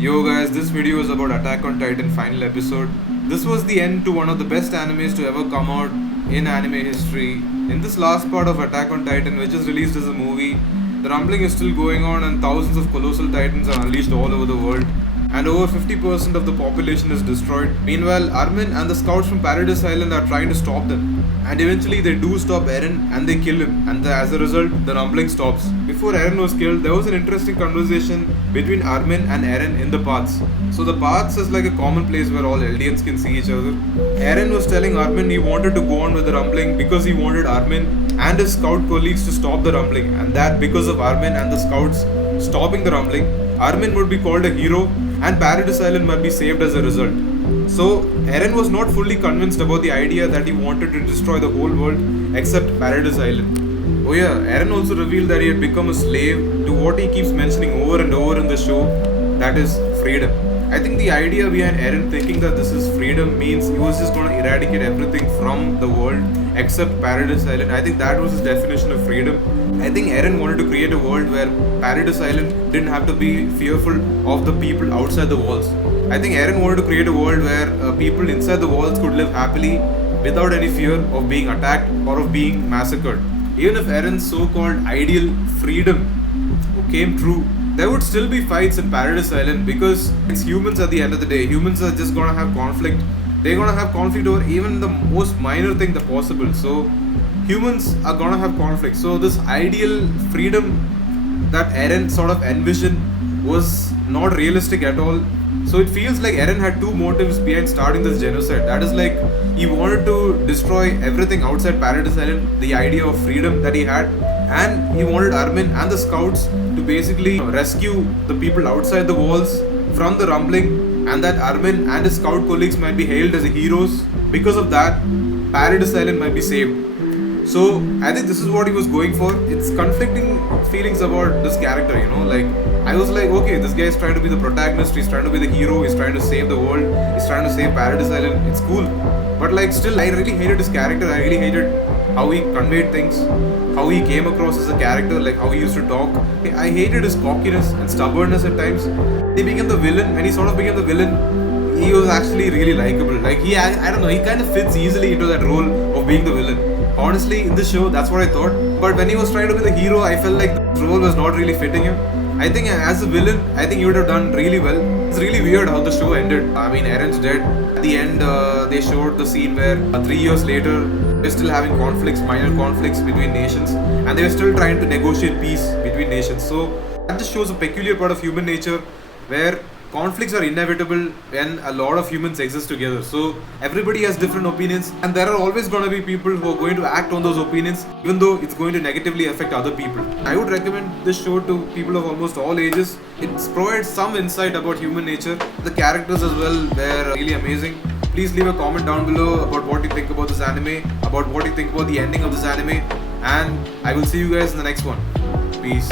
Yo guys, this video is about Attack on Titan final episode. This was the end to one of the best animes to ever come out in anime history. In this last part of Attack on Titan, which is released as a movie, the rumbling is still going on and thousands of colossal titans are unleashed all over the world. And over 50% of the population is destroyed. Meanwhile, Armin and the scouts from Paradise Island are trying to stop them. And eventually they do stop Eren and they kill him. And as a result, the rumbling stops. Before Eren was killed, there was an interesting conversation between Armin and Eren in the paths. So the paths is like a common place where all Eldians can see each other. Eren was telling Armin he wanted to go on with the rumbling because he wanted Armin and his scout colleagues to stop the rumbling. And that because of Armin and the scouts stopping the rumbling, Armin would be called a hero and Paradise Island might be saved as a result. So Eren was not fully convinced about the idea that he wanted to destroy the whole world except Paradise Island. Oh yeah, Eren also revealed that he had become a slave to what he keeps mentioning over and over in the show, that is freedom. I think the idea behind Eren thinking that this is freedom means he was just going to eradicate everything from the world except Paradise Island. I think that was his definition of freedom. I think Eren wanted to create a world where Paradise Island didn't have to be fearful of the people outside the walls. I think Eren wanted to create a world where people inside the walls could live happily without any fear of being attacked or of being massacred. Even if Eren's so-called ideal freedom came true, there would still be fights in Paradise Island because it's humans at the end of the day. Humans are just gonna have conflict. They're gonna have conflict over even the most minor thing that possible. So humans are gonna have conflict. So this ideal freedom that Eren sort of envisioned was not realistic at all. So it feels like Eren had two motives behind starting this genocide. That is like he wanted to destroy everything outside Paradise Island, the idea of freedom that he had, and he wanted Armin and the scouts to basically rescue the people outside the walls from the rumbling, and that Armin and his scout colleagues might be hailed as heroes. Because of that, Paradise Island might be saved. So I think this is what he was going for. It's conflicting feelings about this character, like I was like, okay, this guy is trying to be the protagonist, he's trying to be the hero, he's trying to save the world, he's trying to save Paradise Island, it's cool. But like still, I really hated his character. I really hated how he conveyed things, how he came across as a character, like how he used to talk. I hated his cockiness and stubbornness at times. He became the villain. When he sort of became the villain, he was actually really likable. Like I don't know, he kind of fits easily into that role of being the villain. Honestly, in this show, that's what I thought. But when he was trying to be the hero, I felt like the role was not really fitting him. I think as a villain, I think he would have done really well. It's really weird how the show ended. I mean, Eren's dead. At the end, they showed the scene where 3 years later, they're still having conflicts, minor conflicts between nations, and they were still trying to negotiate peace between nations. So that just shows a peculiar part of human nature where conflicts are inevitable when a lot of humans exist together. So everybody has different opinions, and there are always going to be people who are going to act on those opinions even though it's going to negatively affect other people. I would recommend this show to people of almost all ages. It provides some insight about human nature. The characters as well were really amazing. Please leave a comment down below about what you think about this anime, about what you think about the ending of this anime, and I will see you guys in the next one. Peace.